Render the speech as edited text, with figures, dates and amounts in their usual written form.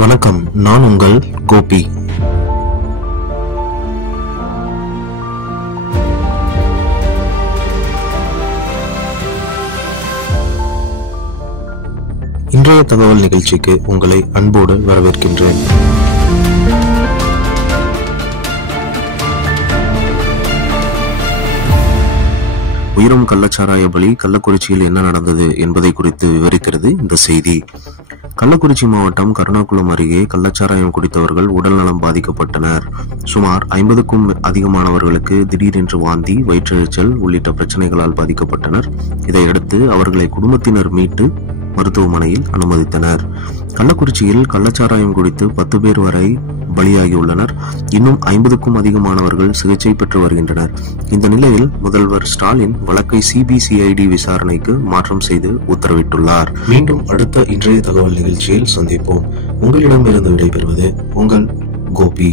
வணக்கம், நான் உங்கள் கோபி. இன்றைய தகவல் நிகழ்ச்சிக்கு உங்களை அன்போடு வரவேற்கின்றேன். உயிரும் கள்ளச்சாராய பலி, கள்ளக்குறிச்சியில் என்ன நடந்தது என்பதை குறித்து விவரிக்கிறது இந்த செய்தி. கள்ளக்குறிச்சி மாவட்டம் கருணாகுளம் அருகே கள்ளச்சாராயம் குடித்தவர்கள் உடல்நலம் பாதிக்கப்பட்டனர். சுமார் 50க்கும் அதிகமானவர்களுக்கு திடீரென்று வாந்தி, வயிற்றெரிச்சல் உள்ளிட்ட பிரச்சனைகளால் பாதிக்கப்பட்டனர். இதையடுத்து அவர்களை குடும்பத்தினர் மீட்டு மருத்துவமனையில் அனுமதித்தனர். கள்ளக்குறிச்சியில் கள்ளச்சாராயம் குடித்து 10 பேர் வரை பலியாகியுள்ளனர். இன்னும் 50க்கும் அதிகமானவர்கள் சிகிச்சை பெற்று வருகின்றனர். இந்த நிலையில் முதல்வர் ஸ்டாலின் வழக்கை சிபிசிஐடி விசாரணைக்கு மாற்றம் செய்து உத்தரவிட்டுள்ளார். மீண்டும் அடுத்த இன்றைய தகவல் நிகழ்ச்சியில் சந்திப்போம். உங்களிடமிருந்து விடைபெறுவது உங்கள் கோபி.